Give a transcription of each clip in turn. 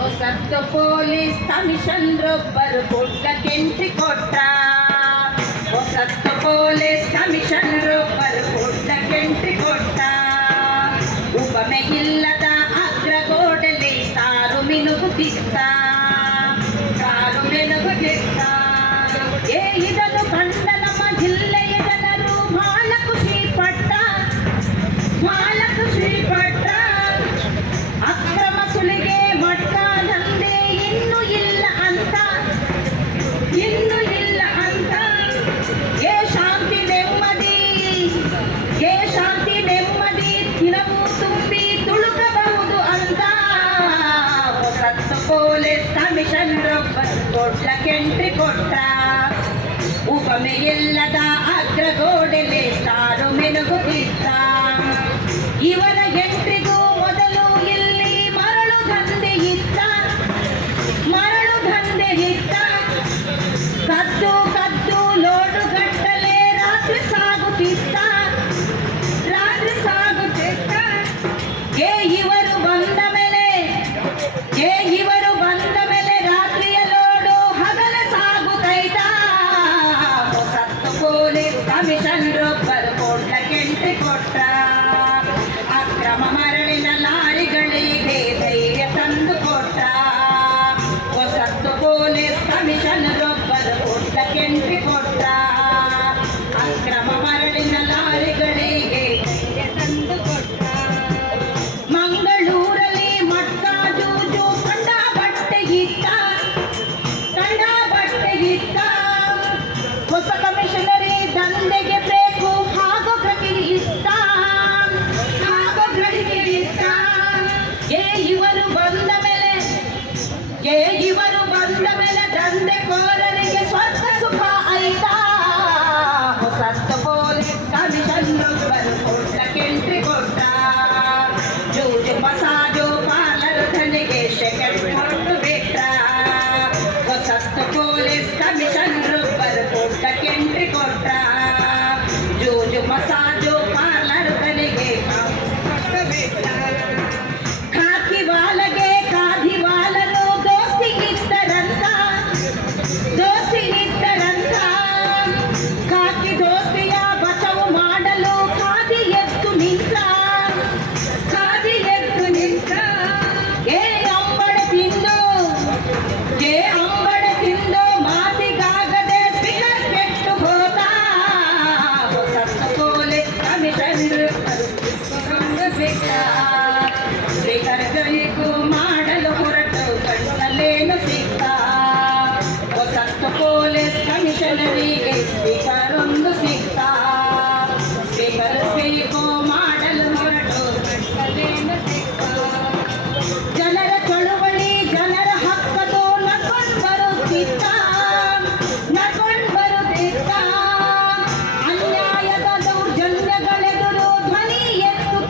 ಹೊಸತ್ತು police commission ರೊಬ್ಬರು ಕೊಟ್ಟ ಕೆಂಟಿ ಕೊಟ್ಟ ಹೊಸತ್ತು police commission ರೊಬ್ಬರು ಕೊಟ್ಟ ಕೆಂಟಿ ಕೊಟ್ಟ ಉಪಮೆ ಇಲ್ಲದ పోలీస్ కమిషన్ ರಬ್ಬರ್ ಕೋಟ್ಲ ಕೆಂಟ್ರಿ ಕೊಟ್ಟ ಉಪಮೆಯಿಲ್ಲದ ಅಗ್ರಗೋಡೆಲೆ ಸಾರು ಮೆನುಗು Grande Cora.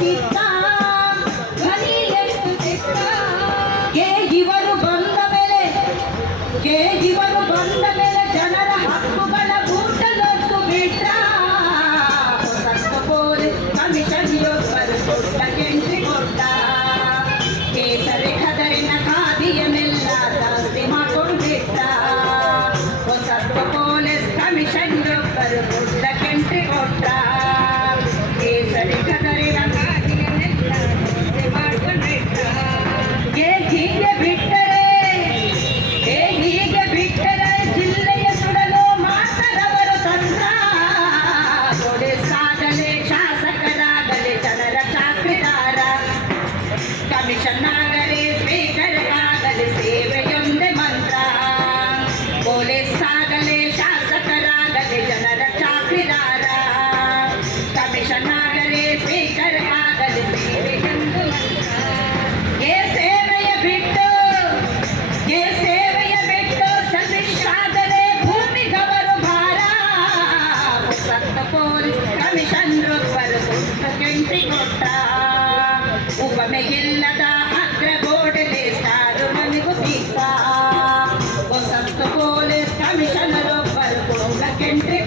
beat channel. gente